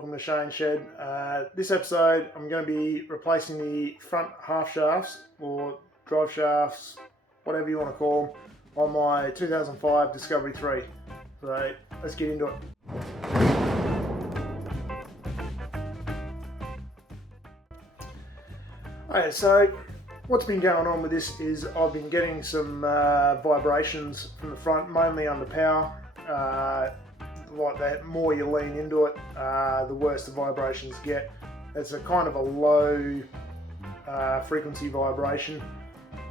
welcome to Shane's Shed. This episode I'm going to be replacing the front half shafts or drive shafts, whatever you want to call them, on my 2005 Discovery 3. So let's get into it. Okay, so what's been going on with this is I've been getting some vibrations from the front, mainly under power. Like that, more you lean into it, the worse the vibrations get. It's a kind of a low frequency vibration.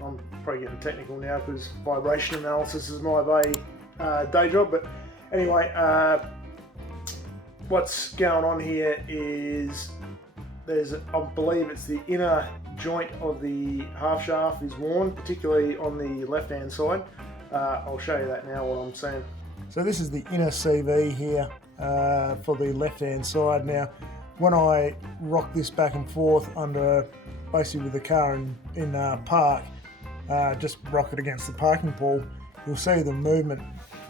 I'm probably getting technical now because vibration analysis is my day job, but anyway, what's going on here is I believe it's the inner joint of the half shaft is worn, particularly on the left hand side. I'll show you that now, what I'm saying. So this is the inner CV here for the left hand side. Now when I rock this back and forth under, basically with the car in park, just rock it against the parking pole, you'll see the movement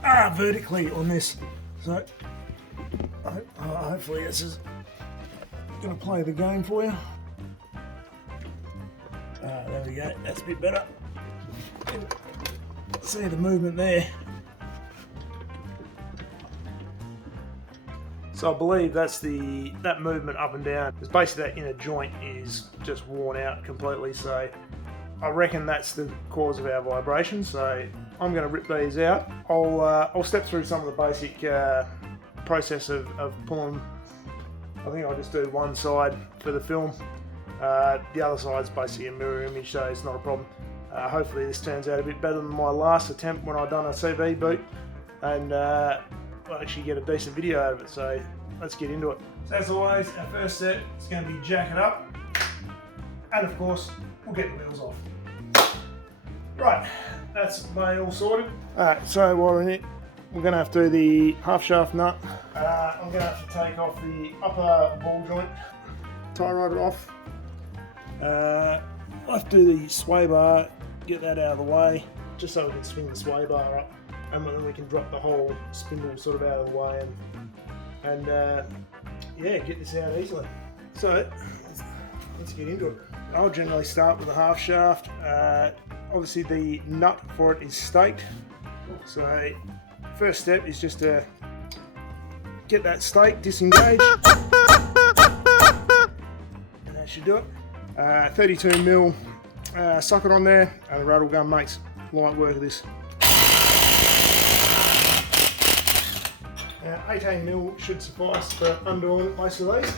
vertically on this. So hopefully this is going to play the game for you. There we go, that's a bit better. See the movement there. So I believe that's that movement up and down. It's basically that inner joint is just worn out completely. So I reckon that's the cause of our vibration. So I'm going to rip these out. I'll step through some of the basic process of pulling. I think I'll just do one side for the film. The other side's basically a mirror image, so it's not a problem. Hopefully this turns out a bit better than my last attempt when I done a CV boot, and I'll actually get a decent video out of it. So let's get into it. So as always, our first step is going to be jack it up, and of course we'll get the wheels off. Right, that's all sorted. Alright, so while we're in it, we're going to have to do the half shaft nut. I'm going to have to take off the upper ball joint, tie rod it off. I'll have to do the sway bar, get that out of the way, just so we can swing the sway bar up, and then we can drop the whole spindle sort of out of the way and yeah, get this out easily. So let's get into it. I'll generally start with the half shaft. Obviously the nut for it is staked, so first step is just to get that stake disengaged, and that should do it. 32mm socket on there, and the rattle gun makes light work of this. 18mm should suffice for undoing most of these.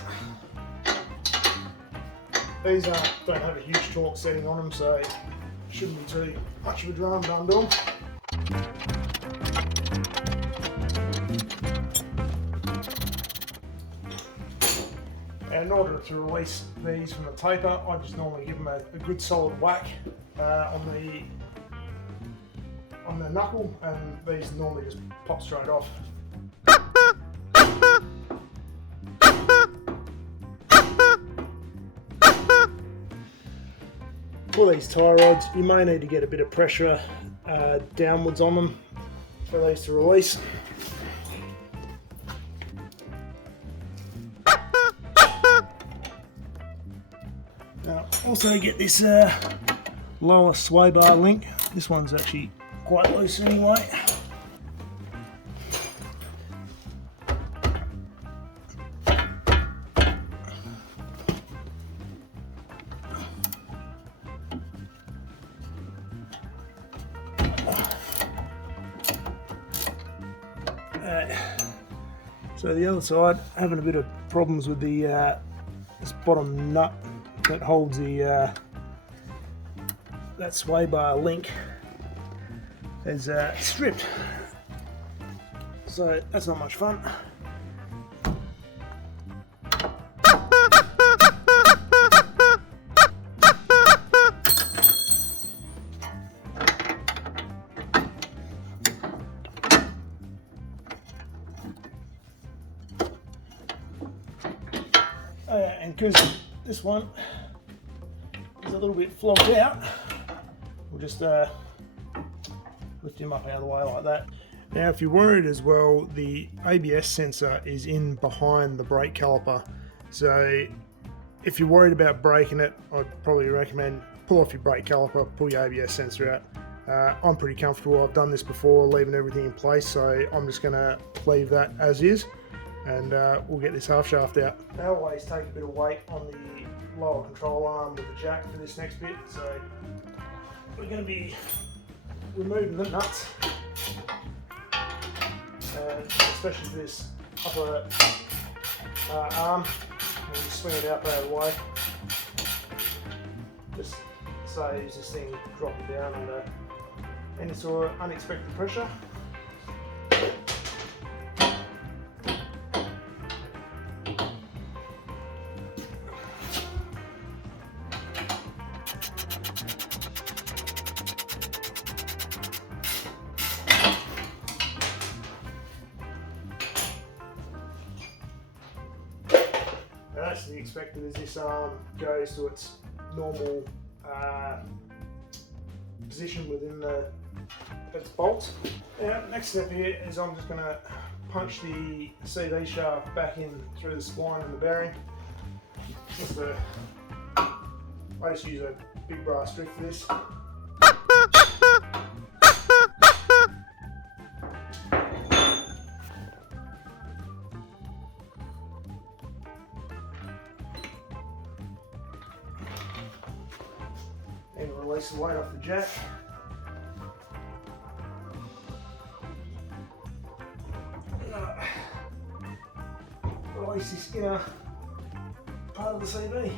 These don't have a huge torque setting on them, so it shouldn't be too much of a drama to undo them. And in order to release these from the taper, I just normally give them a good solid whack on the knuckle, and these normally just pop straight off. For these tie rods, you may need to get a bit of pressure downwards on them for these to release. Now, also get this lower sway bar link. This one's actually quite loose anyway. So the other side, having a bit of problems with the this bottom nut that holds the that sway bar link is stripped, so that's not much fun. And because this one is a little bit flogged out, we'll just lift him up out of the way like that. Now if you're worried as well, the ABS sensor is in behind the brake caliper, so if you're worried about breaking it, I'd probably recommend pull off your brake caliper, pull your ABS sensor out. I'm pretty comfortable, I've done this before, leaving everything in place, so I'm just going to leave that as is, and we'll get this half shaft out. I always take a bit of weight on the lower control arm with the jack for this next bit, so we're going to be removing the nuts, and especially for this upper arm, and just swing it out the way, just saves this thing dropping down under any sort of unexpected pressure. That's to be expected as this arm goes to its normal position within its bolts. Now, next step here is I'm just going to punch the CV shaft back in through the spline and the bearing. I just use a big brass drift for this. And release the weight off the jack. Release this inner part of the CV.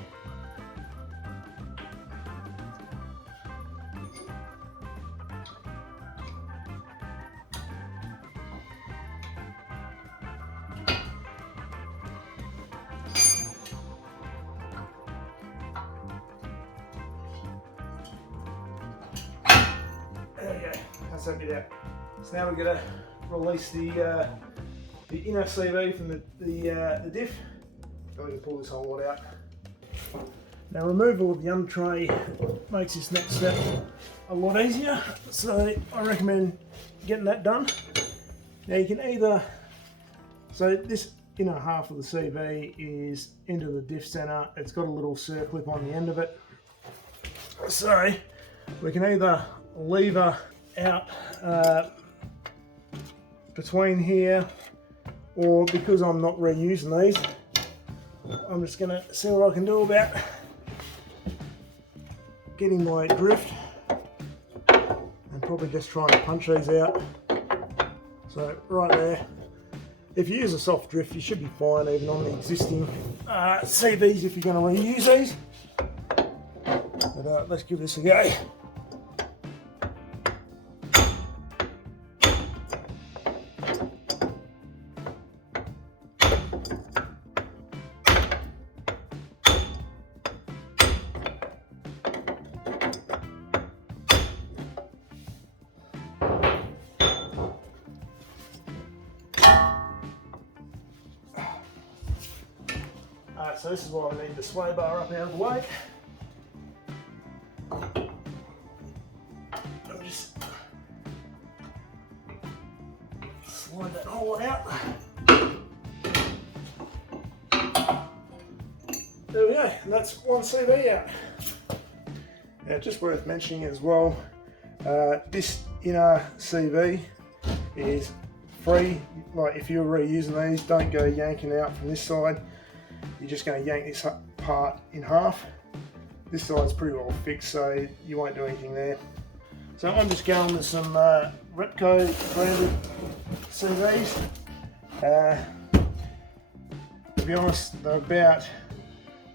There we go, that's that bit out. So now we're going to release the inner CV from the diff. So we can pull this whole lot out. Now removal of the under tray makes this next step a lot easier, so I recommend getting that done. Now you can either, so this inner half of the CV is into the diff center, it's got a little circlip on the end of it, so we can either lever out between here, or because I'm not reusing these, I'm just going to see what I can do about getting my drift, and probably just trying to punch these out. So right there, if you use a soft drift you should be fine even on the existing CVs if you're going to reuse these. But let's give this a go. So this is why we need the sway bar up out of the way. I'll just slide that hole out. There we go, and that's one CV out. Now just worth mentioning as well, this inner CV is free. Like if you're reusing these, don't go yanking out from this side. You're just going to yank this part in half. This side's pretty well fixed, so you won't do anything there. So I'm just going with some Repco branded CVs. To be honest, they're about,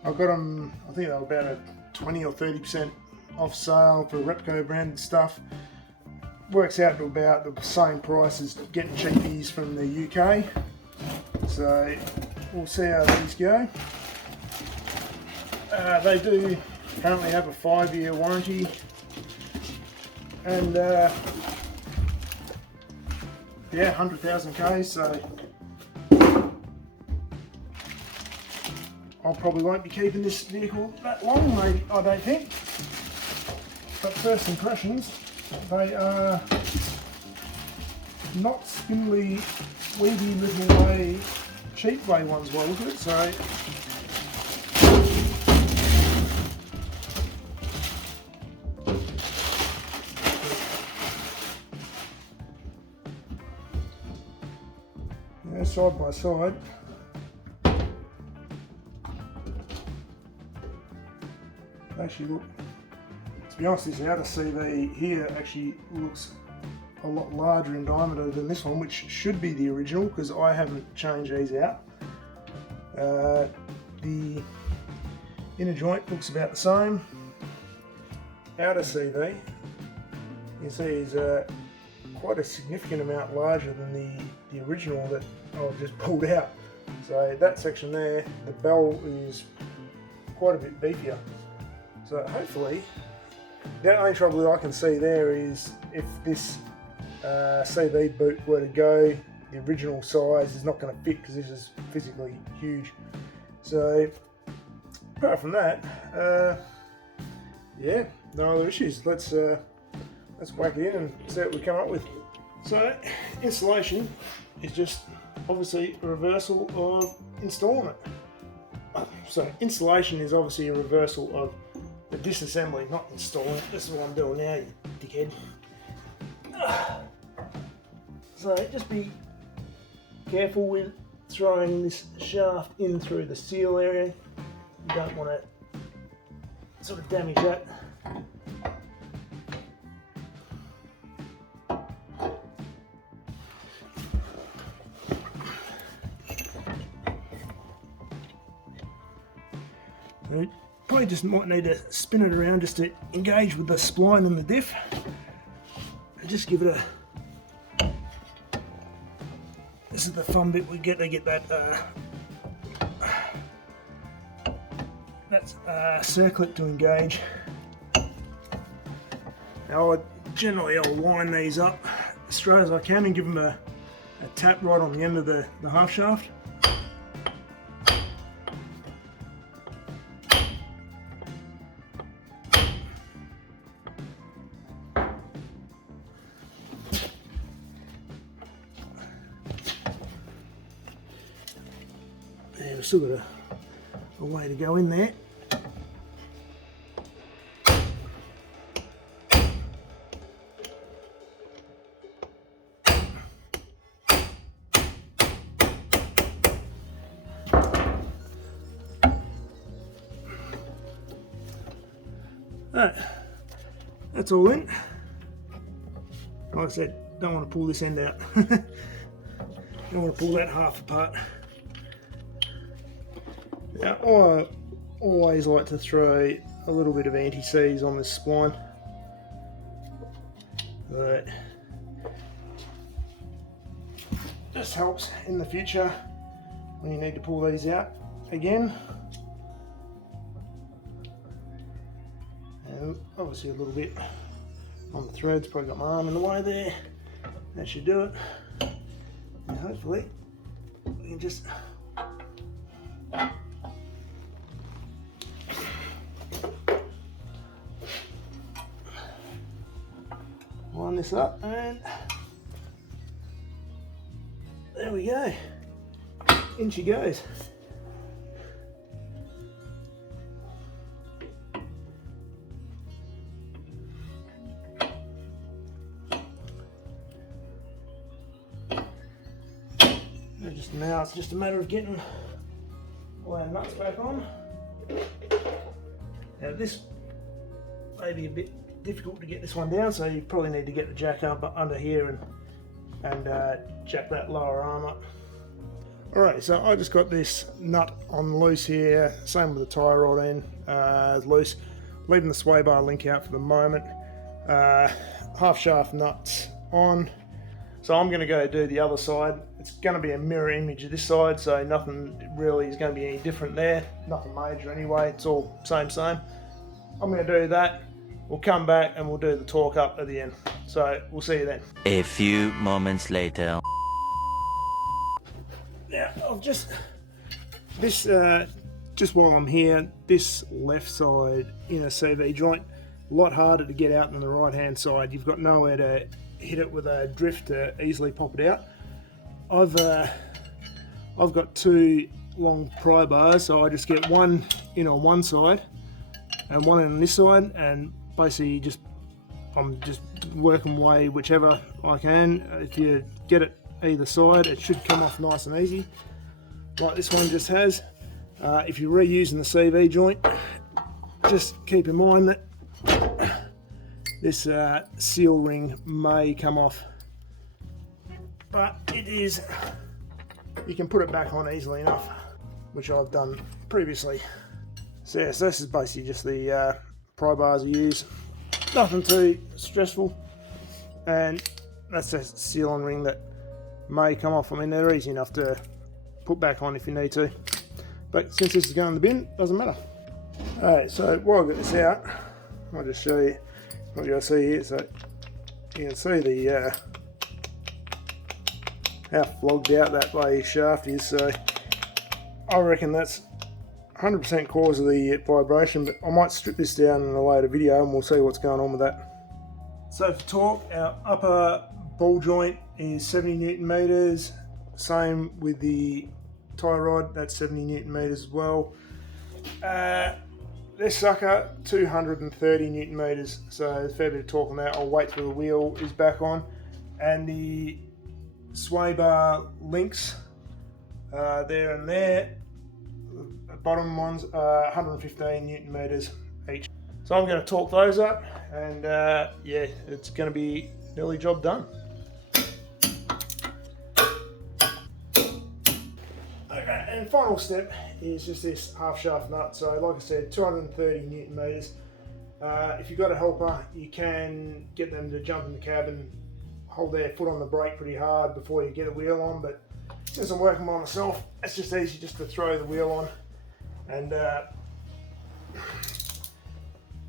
I got them, I think they were about a 20 or 30% off sale for Repco branded stuff. Works out to about the same price as getting cheapies from the UK. So we'll see how these go. They do currently have a 5-year warranty, and yeah, 100,000 Ks, so I probably won't be keeping this vehicle that long, maybe, I don't think. But first impressions, they are not spindly, weedy little way, cheap way ones well with it, so yeah, side by side. Actually, look, to be honest, this outer CV here actually looks a lot larger in diameter than this one, which should be the original because I haven't changed these out. The inner joint looks about the same. Outer CV, you see, is quite a significant amount larger than the original that I've just pulled out. So that section there, the bell is quite a bit beefier. So hopefully, the only trouble that I can see there is if this CV boot were to go, the original size is not going to fit because this is physically huge. So apart from that, yeah, no other issues. Let's whack it in and see what we come up with. So installation is just obviously a reversal of installing it. So installation is obviously a reversal of the disassembly, not installing. This is what I'm doing now, you dickhead. So just be careful with throwing this shaft in through the seal area. You don't want to sort of damage that. You probably just might need to spin it around just to engage with the spline and the diff. And just give it a... This is the fun bit we get to get that circlip to engage. Now I'll line these up as straight as I can and give them a tap right on the end of the half shaft. And we've still got a way to go in there. Alright, that's all in. Like I said, don't want to pull this end out. Don't want to pull that half apart. Now, I always like to throw a little bit of anti-seize on this spline. But just helps in the future when you need to pull these out again. And obviously a little bit on the threads, probably got my arm in the way there. That should do it. And hopefully we can just line this up, and there we go. In she goes. Now it's just a matter of getting all our nuts back on. Now this may be a bit difficult to get this one down, so you probably need to get the jack up under here and jack that lower arm up. Alright, so I just got this nut on loose here, same with the tie rod end, loose. Leaving the sway bar link out for the moment. Half shaft nuts on. So I'm going to go do the other side. It's going to be a mirror image of this side, so nothing really is going to be any different there. Nothing major anyway, it's all same. I'm going to do that. We'll come back and we'll do the torque up at the end. So we'll see you then. A few moments later. Now, I've just while I'm here, this left side inner CV joint, a lot harder to get out than the right hand side. You've got nowhere to hit it with a drift to easily pop it out. I've got two long pry bars, so I just get one in on one side and one in on this side, and basically I'm just working away whichever I can. If you get it either side, it should come off nice and easy, like this one just has. If you're reusing the CV joint, just keep in mind that this seal ring may come off, but you can put it back on easily enough, which I've done previously. So yeah, so this is basically just the pry bars I use. Nothing too stressful, and that's a seal-on ring that may come off. I mean, they're easy enough to put back on if you need to, but since this is going in the bin, doesn't matter. Alright, so while I get this out, I'll just show you what you'll see here. So you can see the how flogged out that blade shaft is. So I reckon that's 100% cause of the vibration, but I might strip this down in a later video and we'll see what's going on with that. So for torque, our upper ball joint is 70 Newton meters. Same with the tie rod, that's 70 Newton meters as well. This sucker, 230 Newton meters, so there's a fair bit of torque on that. I'll wait till the wheel is back on. And the sway bar links, there and there, the bottom ones are 115 Newton meters each. So I'm going to torque those up, and yeah, it's going to be nearly job done. Okay, and final step is just this half shaft nut. So like I said, 230 Newton meters. If you've got a helper, you can get them to jump in the cab and hold their foot on the brake pretty hard before you get the wheel on, but since I'm working by myself, it's just easy just to throw the wheel on and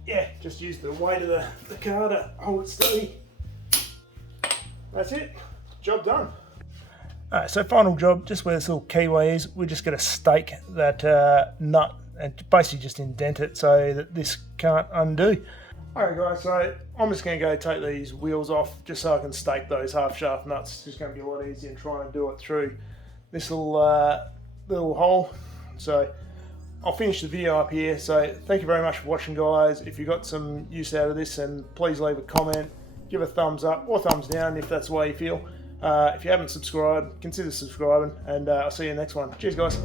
yeah, just use the weight of the car to hold it steady. That's it, job done. Alright, so final job, just where this little keyway is, we're just going to stake that nut and basically just indent it so that this can't undo. Alright guys, so I'm just going to go take these wheels off just so I can stake those half shaft nuts. It's just going to be a lot easier than trying to do it through this little hole. So I'll finish the video up here. So thank you very much for watching, guys. If you got some use out of this, and please leave a comment, give a thumbs up or thumbs down if that's the way you feel. If you haven't subscribed, consider subscribing, and I'll see you in the next one. Cheers guys.